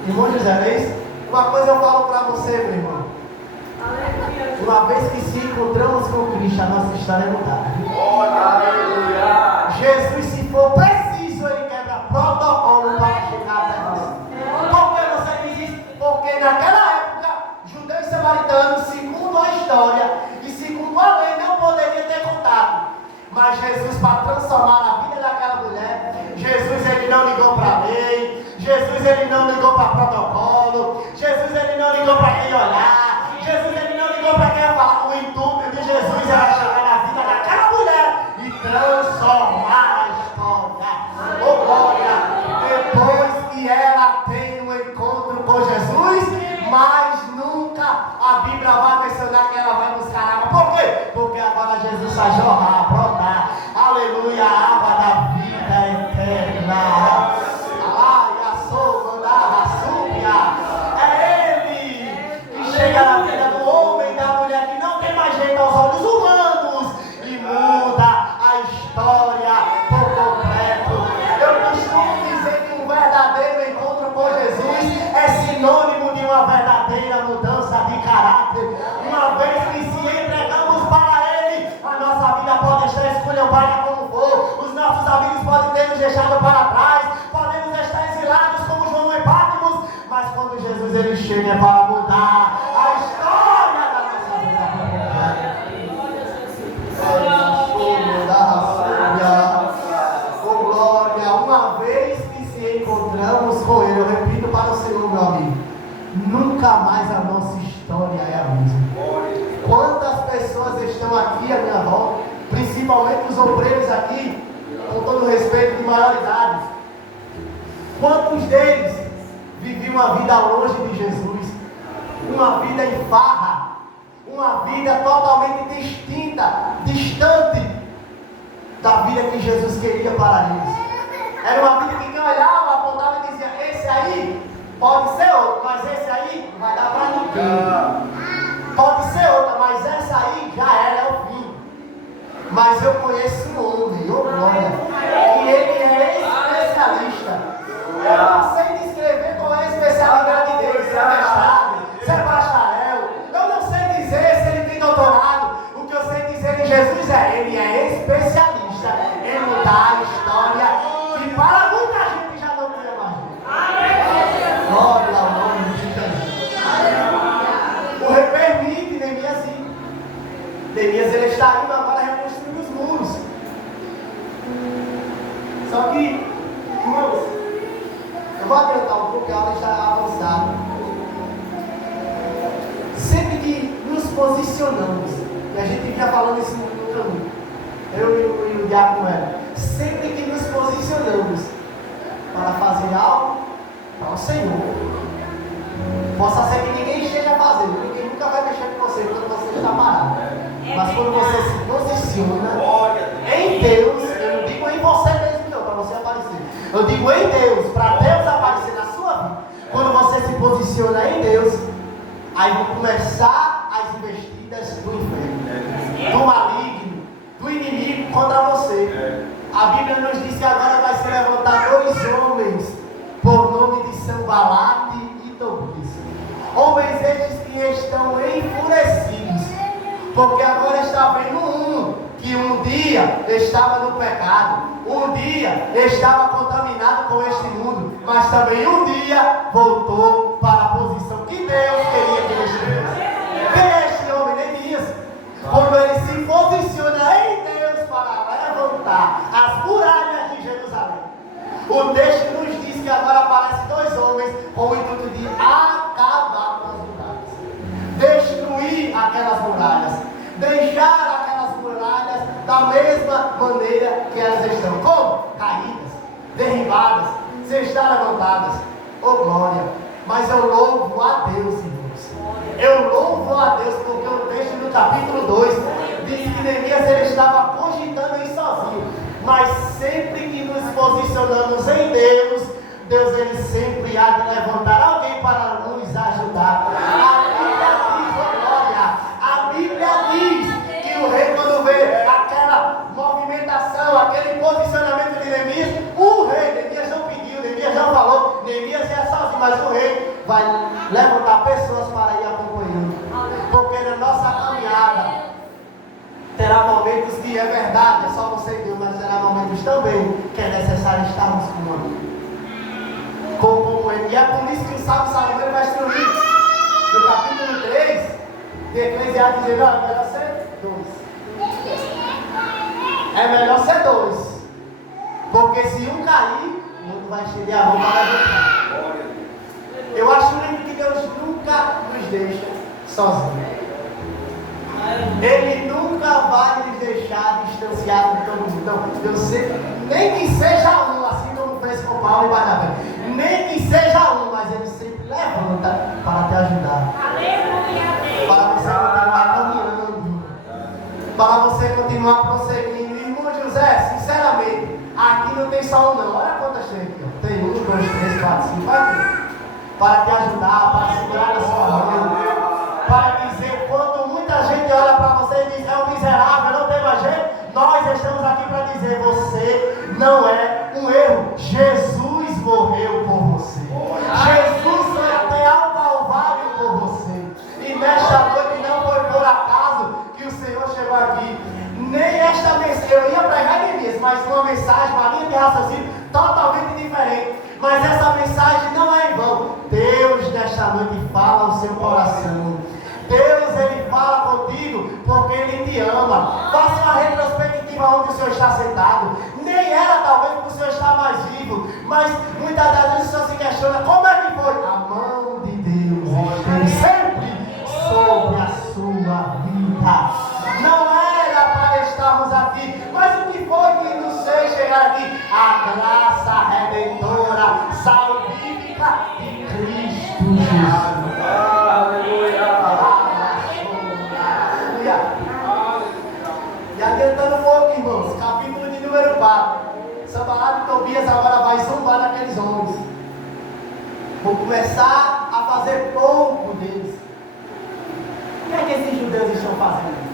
irmão José Reis. Uma coisa eu falo para você, meu irmão: uma vez que se encontramos com Cristo, a nossa história é mudada. Aleluia. Jesus, se for preciso, ele quebra protocolo para chegar até nós. Por que você diz isso? Porque naquela época, judeus e samaritanos, segundo a história e segundo a lei, não poderiam ter contato. Mas Jesus, para transformar a vida daquela mulher, Jesus ele não ligou para a lei, Jesus ele não ligou para protocolo, Jesus ele não ligou para quem olhar, Jesus ele não ligou para quem ia falar. O intuito de Jesus era chegar na vida daquela mulher e transformar a história. Oh glória! Depois que ela tem um encontro com Jesus, mas nunca a Bíblia vai mencionar que ela vai buscar água. Por quê? Porque agora Jesus vai jorrar, brotar, aleluia, a água da vida eterna. Ai, a sombra da súbia. É Ele que chega na vida do homem e da mulher que não tem mais jeito aos olhos humanos e muda a história por completo. Eu costumo dizer que um verdadeiro encontro com Jesus é sinônimo de uma verdadeira mudança de caráter. Uma vez que se entregamos para Ele, a nossa vida pode estar esculhambada como for, os nossos amigos podem ter nos deixado para trás, podemos estar exilados como João e Patmos, mas quando Jesus ele chega é para mudar a história da nossa vida. Oh glória, uma vez que se encontramos com Ele, eu repito para o Senhor, meu amigo, nunca mais a nossa história é a mesma. Quantas pessoas estão aqui à minha volta, principalmente os obreiros aqui, com todo respeito, de maior idade. Quantos deles viviam uma vida longe de Jesus, uma vida em farra, uma vida totalmente distinta, distante da vida que Jesus queria para eles? Era uma vida que quem olhava, apontava e dizia, esse aí pode ser outro, mas esse aí não vai dar para ninguém. Pode ser outra, mas essa aí já era, é o fim. Mas eu conheço um homem, ô glória, que ele é especialista. Eu não sei descrever qual é a especialidade dele, se é mestrado, se é bacharel. Eu não sei dizer se ele tem doutorado. O que eu sei dizer de Jesus é, ele é especialista em mudar a história que para muita gente já não tem mais. Glória ao nome de Jesus. O rei permite Neemias ir. Neemias ele está indo agora reconstruir os muros. Só que, irmãos, eu vou adiantar um pouco, a aula está avançada. Sempre que nos posicionamos, e a gente vinha falando isso no caminho, eu e o diácono era, sempre que nos posicionamos para fazer algo para o Senhor, possa ser que ninguém esteja fazendo, ninguém nunca vai mexer com você quando você está parado. Mas quando você se posiciona em Deus, eu não digo em você mesmo não, para você aparecer. Eu digo em Deus, para Deus aparecer na sua vida. Quando você se posiciona em Deus, aí vão começar as investidas do inferno, do maligno, do inimigo contra você. A Bíblia nos diz que agora vai se levantar 2 homens, por nome de Sanbalate e Tobias. Homens estes que estão enfurecidos, porque agora está vendo que um dia estava no pecado, um dia estava contaminado com este mundo, mas também um dia voltou para a posição que Deus queria que ele estivesse. Quem é este homem, Neemias? Quando ele se posiciona em Deus para levantar as muralhas de Jerusalém. O texto nos diz que agora aparecem 2 homens com o intuito de acabar com as muralhas, destruir aquelas muralhas, deixar aquelas muralhas da mesma maneira que elas estão. Como? Caídas, derribadas, sem estar levantadas. Oh glória! Mas eu louvo a Deus, irmãos. Eu louvo a Deus porque o texto no capítulo 2 diz que Neemias ele estava cogitando ir sozinho. Mas sempre que nos posicionamos em Deus, Deus ele sempre há de levantar alguém para nos ajudar. A Bíblia diz que o rei, quando vê aquela movimentação, aquele posicionamento de Neemias, o rei, Neemias não pediu, Neemias não falou, Neemias ia sozinho, mas o rei vai levantar pessoas para ir acompanhando. Porque na nossa caminhada terá momentos que é verdade, é só você e Deus, mas terá momentos também que é necessário estarmos com um amigo. Como ele. E é por isso que o Sábio Salomão vai instruir no capítulo 3 de Eclesiastes, dizendo: é melhor ser 2. É melhor ser 2. Porque se um cair, o outro vai estender a mão para levantar. Eu acho lindo que Deus nunca nos deixa sozinhos. Ele nunca vai nos deixar distanciados de todo mundo. Não, Deus sempre, nem que seja um, assim como fez com Paulo e Barnabé, nem que seja um, mas Ele sempre levanta para te ajudar. Aleluia. Para você continuar caminhando, para você continuar prosseguindo. Irmão José, sinceramente, aqui não tem só um não. Olha quantas tem aqui. Tem 1, 2, 3, 4, 5, vai ter. Para te ajudar, para segurar na sua mão, para dizer, quando muita gente olha para você e diz: é um miserável, não tem mais jeito, nós estamos aqui para dizer: você não é um erro. Jesus morreu por você. Jesus foi até ao Calvário por você. E nesta noite não foi por acaso que o Senhor chegou aqui. Nem esta mensagem, eu ia pregar em mim, mas uma mensagem, uma linha de raciocínio totalmente diferente. Mas essa mensagem não é em vão. Deus nesta noite fala ao seu coração. Deus ele fala contigo porque Ele te ama. Faça uma retrospectiva onde o Senhor está sentado. Nem era talvez porque o Senhor está mais vivo, mas muitas das vezes o Senhor se questiona: como é que foi? A mão de Deus esteve sempre sobre a sua vida. Não era para estarmos aqui, mas o que foi que nos fez chegar aqui? A graça redentora, salvífica de Cristo Jesus. Aleluia. E adiantando um pouco, irmãos, capítulo de número 4. Sanbalate e Tobias agora começar a fazer pouco deles. O que é que esses judeus estão fazendo?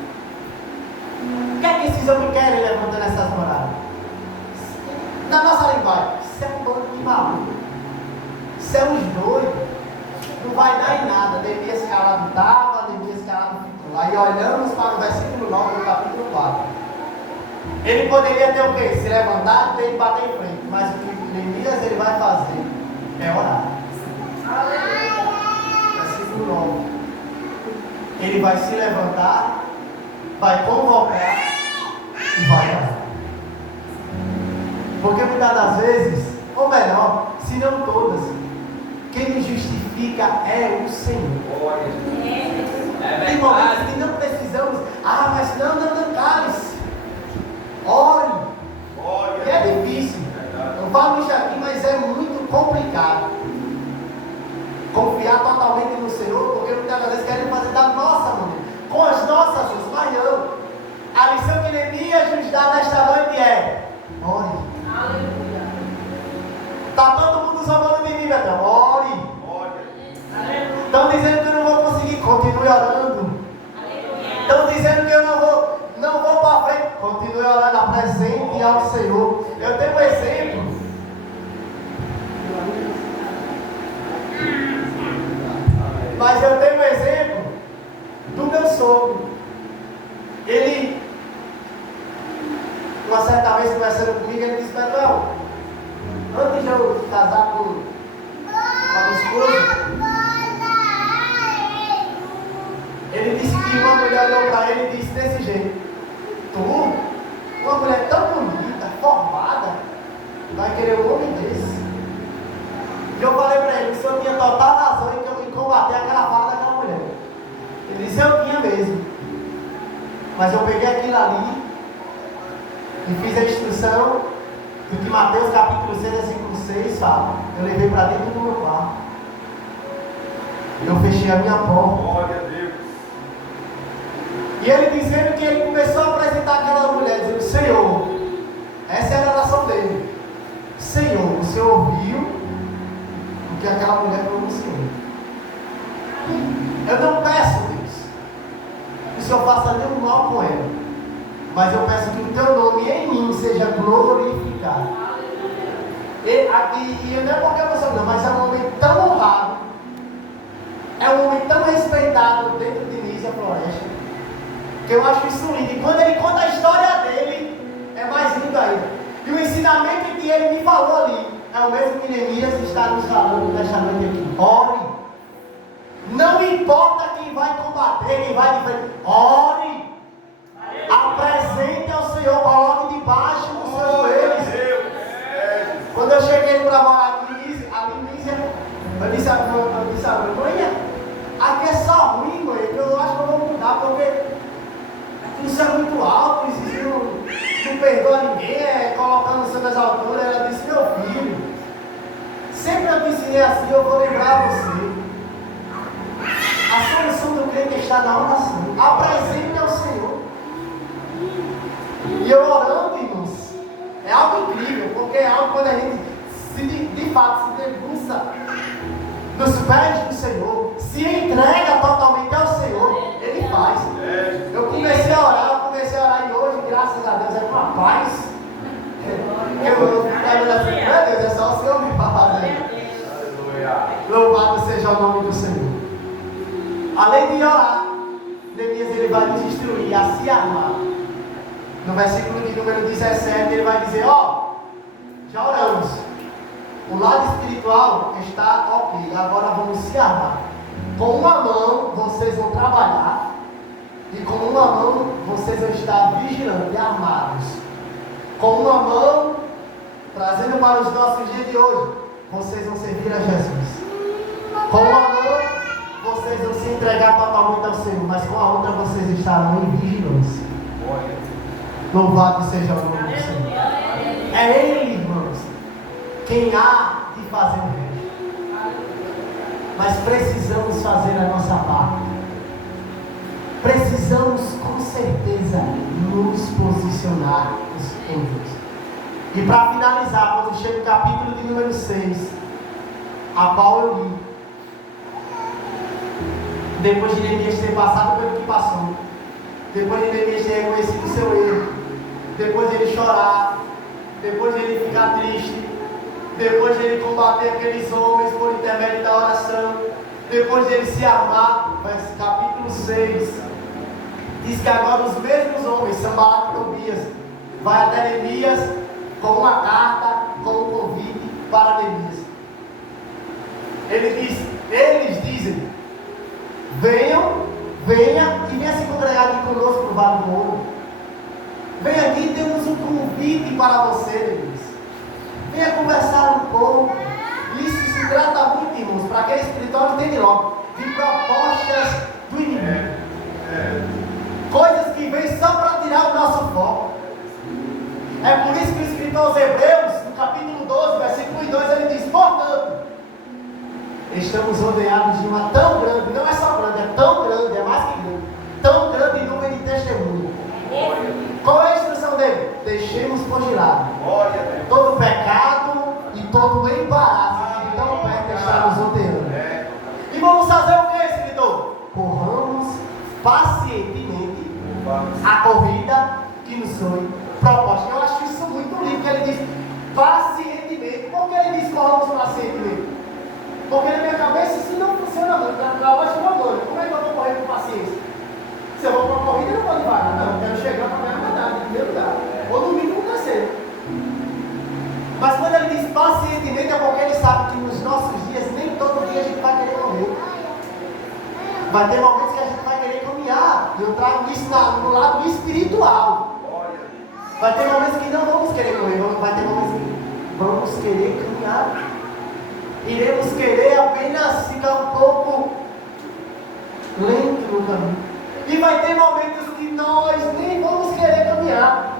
O que é que esses homens querem levantando essas moradas? Na nossa linguagem, isso é um bando de maluco. Isso é uns doidos. Não vai dar em nada. Neemias calado estava, Neemias calado ficou. Aí olhamos para o versículo 9 do capítulo 4. Ele poderia ter o quê? Se levantar e ter que bater em frente. Mas o que Neemias ele vai fazer é orar. Versículo 9. Ele vai se levantar, vai convocar e vai orar. Porque muitas das vezes, ou melhor, se não todas, quem nos justifica é o Senhor. Tem momentos que não precisamos, mas não, cale-se. Ore. E é difícil. Eu falo isso aqui, mas é muito complicado. Confiar totalmente no Senhor, porque muitas das vezes queremos fazer da nossa maneira, com as nossas mãos, mas não. A lição que Neemias nos dá nesta noite é: ore. Aleluia. Está todo mundo zombando de mim, Betão. Ore. Estão dizendo que eu não vou conseguir, continue orando. Estão dizendo que eu não vou para frente, continue orando, apresente ao Senhor. Eu tenho um exemplo. Mas eu tenho um exemplo do meu sogro. Ele, uma certa vez conversando comigo, ele disse: Betão, antes de eu casar com a minha esposa, ele disse que uma mulher olhou para ele e disse desse jeito: tu, uma mulher tão bonita, formada, vai querer um homem desse? E eu falei para ele que o senhor tinha total razão em combater aquela fala daquela mulher. Ele disse: eu tinha mesmo. Mas eu peguei aquilo ali e fiz a instrução do que Mateus capítulo 6, versículo 6 fala. Eu levei para dentro do meu quarto. Eu fechei a minha porta. Glória a Deus. E ele dizendo que ele começou a apresentar aquela mulher, dizendo: Senhor, essa é a oração dele. Senhor, o Senhor ouviu o que aquela mulher pronunciou. Eu não peço, Deus, que o Senhor faça nenhum mal com ela, mas eu peço que o teu nome em mim seja glorificado. E não é qualquer pessoa não, mas é um homem tão honrado, é um homem tão respeitado dentro de Nísia Floresta, que eu acho isso lindo. E quando ele conta a história dele, é mais lindo ainda. E o ensinamento que ele me falou ali é o mesmo que Neemias está nos falando nesta noite aqui. Ore. Não importa quem vai combater, quem vai defender. Ore. Apresente ao Senhor, coloque debaixo dos seus joelhos. Quando eu cheguei para morar aqui em Nísia, eu disse a mãe, aqui é só ruim, mãe. Eu acho que eu vou mudar, porque isso é muito alto, isso não perdoa ninguém, colocando o Senhor nas alturas. Ela disse: meu filho, sempre eu te ensinei assim, eu vou lembrar você. A solução do crente está na oração. Apresente ao Senhor. E eu orando, irmãos, é algo incrível, porque é algo quando a gente de fato se debruça nos pés do Senhor, se entrega totalmente ao Senhor, Ele faz. Eu comecei a orar e hoje, graças a Deus, é com a paz. Eu quero assim: meu Deus, é só o Senhor me fazer. Louvado seja o nome do Senhor. Além de orar, Neemias ele vai nos instruir a se armar. No versículo de número 17, ele vai dizer: já oramos. O lado espiritual está ok, agora vamos se armar. Com uma mão vocês vão trabalhar, e com uma mão vocês vão estar vigilantes e armados. Com uma mão, trazendo para os nossos dias de hoje, vocês vão servir a Jesus. Com uma mão, vocês vão se entregar totalmente ao Senhor, mas com a outra vocês estarão em vigilância. Louvado seja o nome do Senhor. É Ele, irmãos, quem há de fazer o resto. Mas precisamos fazer a nossa parte. Precisamos com certeza nos posicionarmos em Deus. E para finalizar, quando chega o capítulo de número 6, a qual eu li. Depois de Neemias ter passado pelo que passou, depois de Neemias ter reconhecido o seu erro, depois de ele chorar, depois de ele ficar triste, depois de ele combater aqueles homens por intermédio da oração, depois de ele se armar, capítulo 6, diz que agora os mesmos homens, Sanballat e Tobias, vai até Neemias com uma carta, com um convite para Neemias. Eles dizem: venha e venha se congregar aqui conosco no Vale do Ouro. Venha aqui, temos um convite para você, Neemias. Venha conversar um pouco. Isso se trata muito, irmãos, para aquele escritório entende logo, de propostas do inimigo. Coisas que vêm só para tirar o nosso foco. É por isso que o escritor aos Hebreus, no capítulo 12, versículo 2, ele diz: portanto, estamos rodeados de uma tão grande, não é só grande, é tão grande, é mais que grande, tão grande número de testemunhas. Qual é a instrução dele? Deixemos por de lado todo pecado e todo embaraço que tão perto está nos rodeando. E vamos fazer o que, escritor? Corramos pacientemente a corrida que nos foi proposta. Eu acho isso muito lindo, que ele diz pacientemente. Por que ele diz corramos pacientemente? Porque na minha cabeça isso não funciona muito. Na lógica humana, como é que eu vou correr com paciência? Se eu vou para uma corrida, eu não vou devagar. Não, eu quero chegar para a minha metade, em primeiro lugar. Ou no mínimo terceiro. Mas quando ele diz pacientemente, é porque ele sabe que nos nossos dias, nem todo dia a gente vai querer correr. Vai ter momentos que a gente vai querer caminhar. E eu trago isso no lado espiritual. Vai ter momentos que não vamos querer correr. Vai ter momentos que vamos querer caminhar. Iremos querer apenas ficar um pouco lento no caminho. E vai ter momentos que nós nem vamos querer caminhar.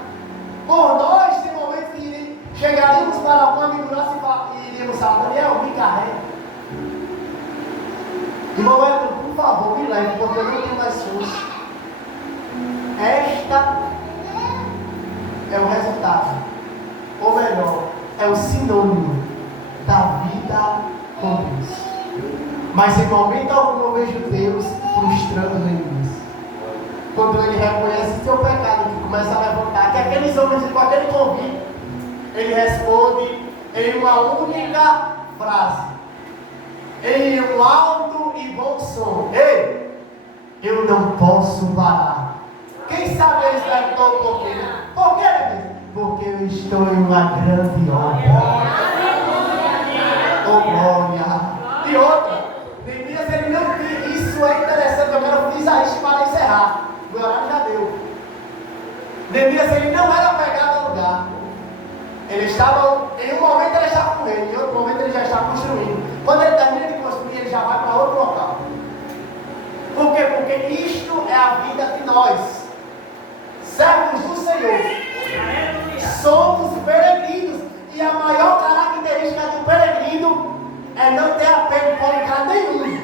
Por nós, tem momentos que chegaremos para um amigo nosso e iríamos falar: Daniel, me carrega. Irmão Elton, por favor, me leve, porque eu não tenho mais força. Esta é o resultado, ou melhor, é o sinônimo da vida com Deus. Mas em momento algum eu vejo Deus frustrando Neemias. Quando ele reconhece seu pecado, que começa a levantar, que aqueles homens com aquele convite, ele responde em uma única frase, em um alto e bom som: ei, eu não posso parar. Quem sabe eles perguntou um pouquinho. Por que ele disse? Porque eu estou em uma grande obra. Oh, glória! E outra, Neemias, ele não tinha. Isso é interessante, eu quero frisar isso para encerrar. O horário já deu. Neemias, ele não era apegado ao lugar. Ele estava, em um momento ele estava com ele, em outro momento ele já estava construindo. Quando ele termina de construir, ele já vai para outro local. Por quê? Porque isto é a vida de nós, servos do Senhor. Somos peregrinos. E a maior característica do peregrino é não ter apego com lugar nenhum.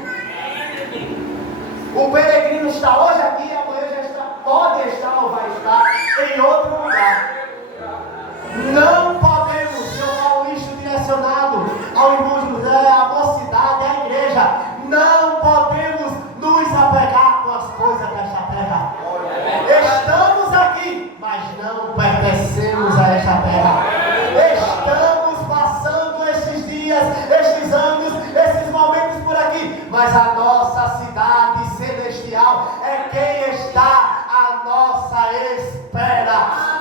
O peregrino está hoje aqui, amanhã já está, pode estar ou vai estar em outro lugar. Não podemos, eu falo isso direcionado ao irmão José, à mocidade, à igreja. Não podemos nos apegar com as coisas desta terra. Estamos aqui, mas não pertencemos a esta terra. Estamos passando estes dias, estes anos, esses momentos por aqui, mas a nossa cidade celestial é quem está à nossa espera,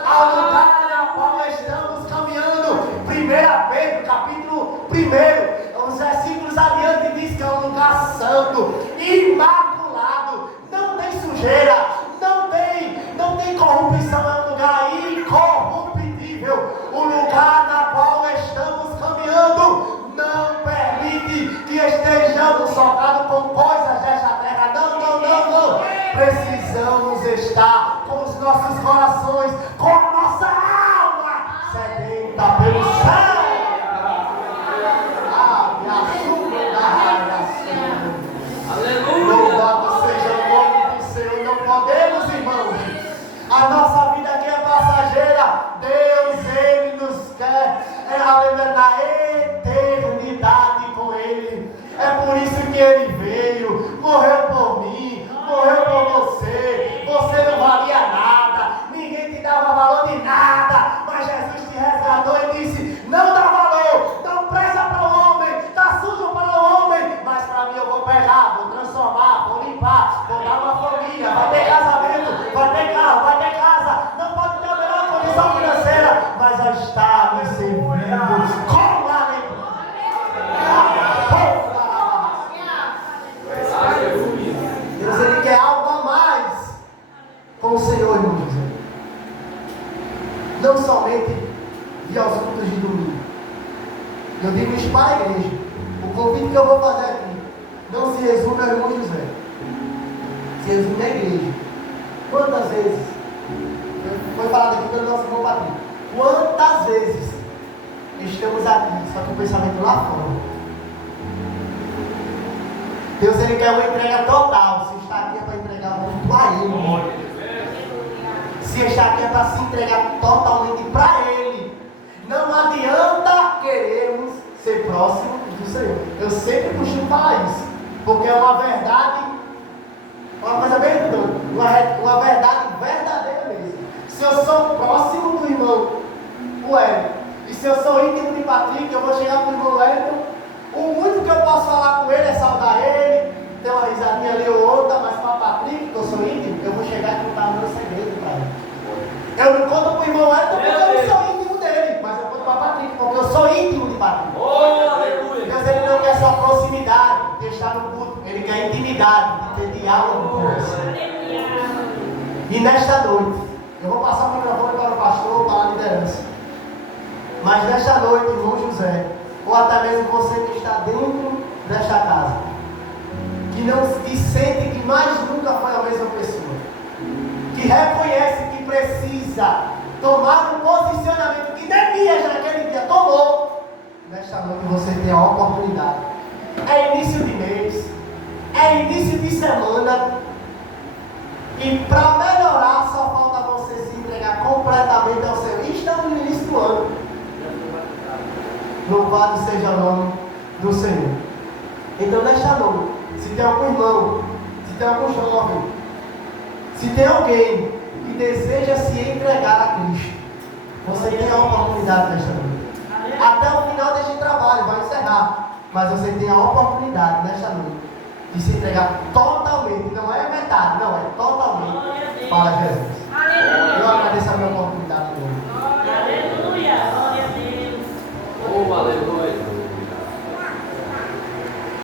ao lugar na qual estamos caminhando. 1 Pedro, capítulo 1, os versículos adiante diz que é um lugar santo, imaculado, não tem sujeira, não tem corrupção, é um lugar incorruptível. O lugar na qual estamos caminhando não permite que estejamos socados com coisas desta terra. Não. Precisamos estar com os nossos corações, com a nossa alma sedenta pelo céu. Louvado seja o nome do Senhor. Não podemos, irmãos. A nossa vida aqui é passageira. Deus, Ele nos quer na eternidade com Ele. para a igreja. O convite que eu vou fazer aqui não se resume ao irmão José, se resume à igreja. Quantas vezes, foi falado aqui pelo nosso irmão Patrício, quantas vezes estamos aqui, só que o pensamento lá fora. Deus, Ele quer uma entrega total. Se está aqui é para entregar muito a Ele. Se está aqui é para se entregar totalmente para Ele. Não adianta querermos ser próximos do Senhor. Eu sempre costumo falar isso, porque é uma verdade, uma coisa bem uma verdade verdadeira mesmo. Se eu sou próximo do irmão Wellington, e se eu sou íntimo de Patrick, eu vou chegar para o irmão Wellington. O único que eu posso falar com ele é saudar ele, ter uma risadinha ali ou outra, mas para Patrick, que eu sou íntimo, eu vou chegar e contar o meu segredo para ele. Eu não conto para o irmão Wellington porque eu não sou íntimo dele, mas eu conto para Patrick porque eu sou íntimo de Patrick. Deus, Ele não quer só proximidade, de estar no culto, Ele quer intimidade, de ter diálogo com você. E nesta noite, eu vou passar o microfone para o pastor, para a liderança. Mas nesta noite, irmão José, ou até mesmo você que está dentro desta casa, que sente que mais nunca foi a mesma pessoa, que reconhece que precisa tomar um posicionamento que Neemias naquele dia tomou, nesta noite você tem a oportunidade. É início de mês, é início de semana, e para melhorar só falta você se entregar completamente ao Senhor. E estamos no início do ano. Louvado seja o nome do Senhor. Então, nesta noite, se tem algum irmão, se tem algum jovem, se tem alguém que deseja se entregar a Cristo, você tem a oportunidade nesta noite. Até o final deste trabalho, vai encerrar, mas você tem a oportunidade nesta noite de se entregar totalmente, não é metade, não, é totalmente para Jesus. Eu